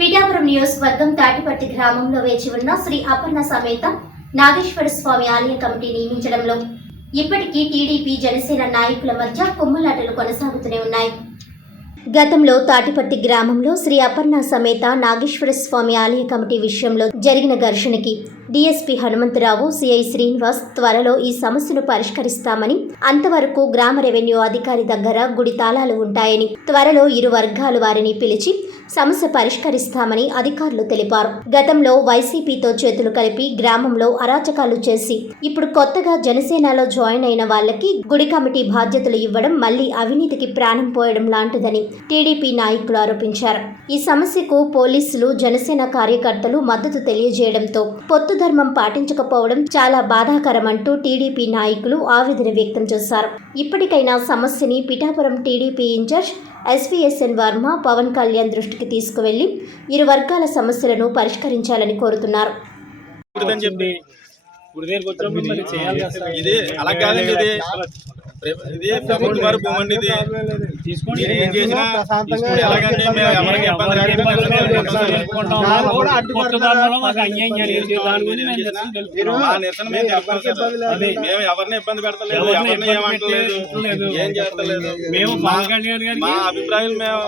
పిఠాపురం నియోజకవర్గం తాటిపర్తి గ్రామంలో వేచి ఉన్న శ్రీ అపర్ణ సమేత నాగేశ్వర స్వామి ఆలయ కమిటీ నియమించడంలో ఇప్పటికీ టీడీపీ జనసేన నాయకుల మధ్య కుమ్ములాటలు కొనసాగుతూనే ఉన్నాయి. గతంలో తాటిపర్తి గ్రామంలో శ్రీ అపర్ణ సమేత నాగేశ్వర స్వామి ఆలయ కమిటీ విషయంలో జరిగిన ఘర్షణకి డీఎస్పీ హనుమంతరావు, సిఐ శ్రీనివాస్ త్వరలో ఈ సమస్యను పరిష్కరిస్తామని, అంతవరకు గ్రామ రెవెన్యూ అధికారి దగ్గర గుడి తాళాలు ఉంటాయని, త్వరలో ఇరు వర్గాల వారిని పిలిచి సమస్య పరిష్కరిస్తామని అధికారులు తెలిపారు. గతంలో వైసీపీతో చేతులు కలిపి గ్రామంలో అరాచకాలు చేసి ఇప్పుడు కొత్తగా జనసేనలో జాయిన్ అయిన వాళ్ళకి గుడి కమిటీ బాధ్యతలు ఇవ్వడం మళ్లీ అవినీతికి ప్రాణం పోయడం లాంటిదని టీడీపీ నాయకులు ఆరోపించారు. ఈ సమస్యకు పోలీసులు, జనసేన కార్యకర్తలు మద్దతు తెలియజేయడంతో పొత్తు ధర్మం పాటించకపోవడం చాలా బాధాకరమంటూ టీడీపీ నాయకులు ఆవేదన వ్యక్తం చేశారు. ఇప్పటికైనా సమస్యని పిఠాపురం టీడీపీ ఇన్ఛార్జ్ ఎస్వీఎస్ఎన్ వర్మ, పవన్ కళ్యాణ్ దృష్టికి తీసుకువెళ్లి ఇరు వర్గాల సమస్యలను పరిష్కరించాలని కోరుతున్నారు. ఎవరిని ఇబ్బంది పెడతలేదు, ఎవరిని ఏమంటలేదు, ఏం చేస్తలేదు. మా అభిప్రాయాలు మేము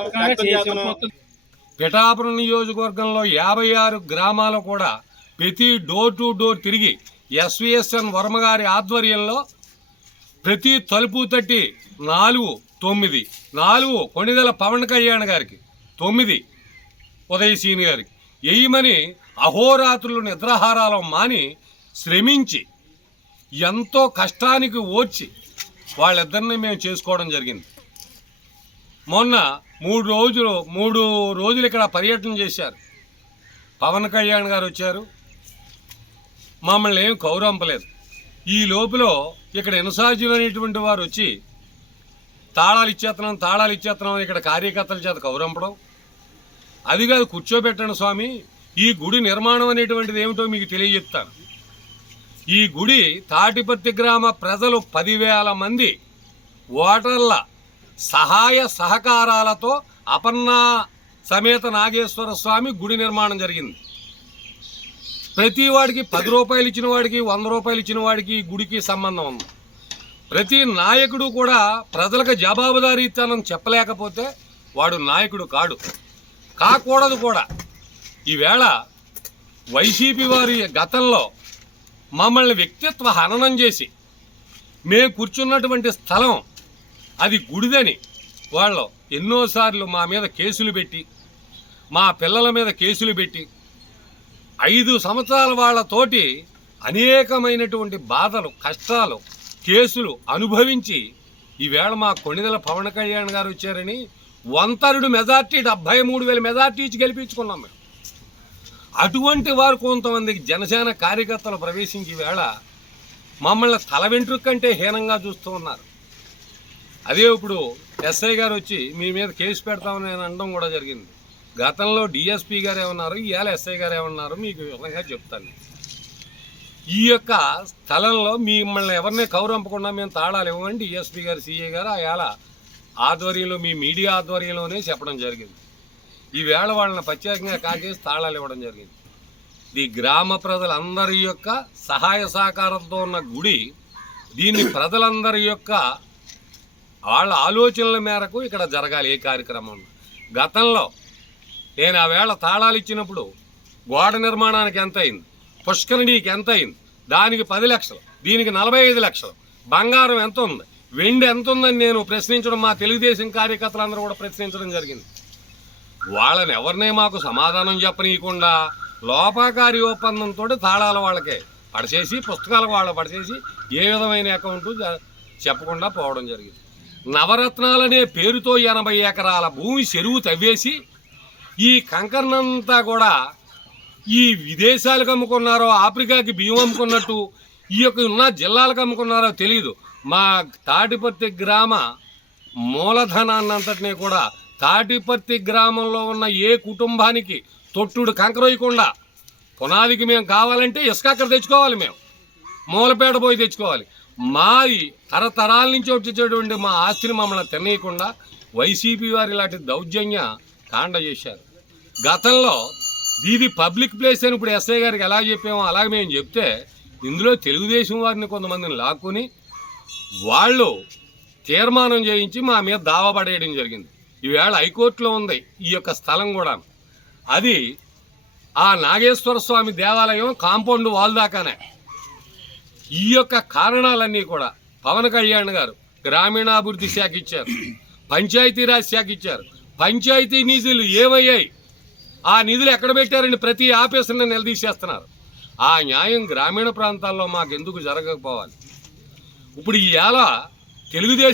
పిఠాపురం నియోజకవర్గంలో 56 గ్రామాలు కూడా ప్రతి డోర్ టు డోర్ తిరిగి ఎస్వీఎస్ఎన్ వర్మ గారి ఆధ్వర్యంలో ప్రతి తలుపు తట్టి 4 కొణిదెల పవన్ కళ్యాణ్ గారికి, 9 ఉదయసీని గారికి వేయమని అహోరాత్రులు నిద్రాహారాలు మాని శ్రమించి ఎంతో కష్టానికి ఓర్చి వాళ్ళిద్దరిని మేము చేసుకోవడం జరిగింది. మొన్న 3 రోజులు ఇక్కడ పర్యటన చేశారు. పవన్ కళ్యాణ్ గారు వచ్చారు, మమ్మల్ని ఏం కౌరంపలేదు. ఈ లోపల ఇక్కడ ఇన్ఛార్జీలు అనేటువంటి వారు వచ్చి తాళాలు ఇచ్చేస్తున్నాం ఇక్కడ కార్యకర్తల చేత కౌరంపడం. అది కాదు, కూర్చోబెట్టండి స్వామి, ఈ గుడి నిర్మాణం అనేటువంటిది ఏమిటో మీకు తెలియజెప్తాను. ఈ గుడి తాటిపర్తి గ్రామ ప్రజలు 10,000 మంది ఓటర్ల సహాయ సహకారాలతో అపర్ణ సమేత నాగేశ్వర స్వామి గుడి నిర్మాణం జరిగింది. ప్రతి వాడికి 10 రూపాయలు ఇచ్చిన వాడికి, 100 రూపాయలు ఇచ్చిన వాడికి గుడికి సంబంధం ఉంది. ప్రతి నాయకుడు కూడా ప్రజలకు జవాబుదారీతనం చెప్పలేకపోతే వాడు నాయకుడు కాకూడదు కూడా. ఈవేళ వైసీపీ వారి గతంలో మమ్మల్ని వ్యక్తిత్వ హననం చేసి మేము కూర్చున్నటువంటి స్థలం అది గుడిదని వాళ్ళు ఎన్నోసార్లు మా మీద కేసులు పెట్టి, మా పిల్లల మీద కేసులు పెట్టి 5 సంవత్సరాల వాళ్ళతోటి అనేకమైనటువంటి బాధలు, కష్టాలు, కేసులు అనుభవించి ఈవేళ మా కొణిదెల పవన్ కళ్యాణ్ గారు వచ్చారని వంతరుడు మెజార్టీ 73,000 మెజార్టీ ఇచ్చి గెలిపించుకున్నాం మేము. అటువంటి వారు కొంతమంది జనసేన కార్యకర్తలు ప్రవేశించి వేళ మమ్మల్ని తల వెంట్రుక కంటే హీనంగా చూస్తూ ఉన్నారు. అదే ఇప్పుడు ఎస్ఐ గారు వచ్చి మీ మీద కేసు పెడతామని అనడం కూడా జరిగింది. గతంలో డిఎస్పీ గారు ఏమన్నారు, ఇవాళ ఎస్ఐ గారు ఏమన్నారు మీకు వివరంగా చెప్తాను. ఈ యొక్క స్థలంలో మిమ్మల్ని ఎవరిని కౌరంపకుండా మేము తాళాలు ఇవ్వమని డిఎస్పీ గారు, సిఐ గారు ఇవాళ ఆధ్వర్యంలో, మీ మీడియా ఆధ్వర్యంలోనే చెప్పడం జరిగింది. ఈవేళ వాళ్ళని ప్రత్యేకంగా కాకేసి తాళాలు ఇవ్వడం జరిగింది. ఈ గ్రామ ప్రజలందరి యొక్క సహాయ సహకారంతో ఉన్న గుడి, దీన్ని ప్రజలందరి యొక్క వాళ్ళ ఆలోచనల మేరకు ఇక్కడ జరగాలి ఏ కార్యక్రమం. గతంలో నేను ఆ వేళ తాళాలు ఇచ్చినప్పుడు గోడ నిర్మాణానికి ఎంత అయింది, పుష్కరిణికి ఎంత అయింది, దానికి 10 లక్షలు, దీనికి 45 లక్షలు, బంగారం ఎంత ఉంది, వెండి ఎంత ఉందని నేను ప్రశ్నించడం, మా తెలుగుదేశం కార్యకర్తలందరూ కూడా ప్రశ్నించడం జరిగింది. వాళ్ళని ఎవరినే మాకు సమాధానం చెప్పనీయకుండా లోపాకారి ఒప్పందంతో తాళాలు వాళ్ళకే పడిచేసి, పుస్తకాలకు వాళ్ళు పడిచేసి ఏ విధమైన అకౌంట్ చెప్పకుండా పోవడం జరిగింది. నవరత్నాలనే పేరుతో 80 ఎకరాల భూమి చెరువు తవ్వేసి ఈ కంకర్నంతా కూడా ఈ విదేశాలకు అమ్ముకున్నారో, ఆఫ్రికాకి బియ్యం అమ్ముకున్నట్టు ఈ యొక్క ఉన్న జిల్లాలకు అమ్ముకున్నారో తెలియదు. మా తాటిపర్తి గ్రామ మూలధనాన్నంతటినీ కూడా తాటిపర్తి గ్రామంలో ఉన్న ఏ కుటుంబానికి తొట్టుడు కంకరోయకుండా పునాదికి మేము కావాలంటే ఇసుక అక్కడ తెచ్చుకోవాలి, మేము మూలపేట పోయి తెచ్చుకోవాలి. మాది తరతరాల నుంచి వచ్చేటటువంటి మా ఆస్తిని మమ్మల్ని తినేయకుండా వైసీపీ వారి ఇలాంటి దౌర్జన్య కాండ చేశారు. గతంలో ఇది పబ్లిక్ ప్లేస్ అని ఇప్పుడు ఎస్ఐ గారికి ఎలా చెప్పామో అలాగే మేము చెప్తే ఇందులో తెలుగుదేశం వారిని కొంతమందిని లాక్కుని వాళ్ళు తీర్మానం చేయించి మా మీద దావా పడేయడం జరిగింది. ఈవేళ హైకోర్టులో ఉంది ఈ యొక్క స్థలం కూడా. అది ఆ నాగేశ్వర స్వామి దేవాలయం కాంపౌండ్ వాల్ దాకానే. ఈ యొక్క కారణాలన్నీ కూడా పవన్ కళ్యాణ్ గారు గ్రామీణాభివృద్ధి శాఖ ఇచ్చారు, పంచాయతీరాజ్ శాఖ ఇచ్చారు. పంచాయతీ నిధులు ఏమయ్యాయి, ఆ నిధులు ఎక్కడ పెట్టారని ప్రతి ఆఫీసర్ని నిలదీసేస్తున్నారు. ఆ న్యాయం గ్రామీణ ప్రాంతాల్లో మాకెందుకు జరగకపోవాలి? ఇప్పుడు ఈ ఏళ తెలుగుదేశం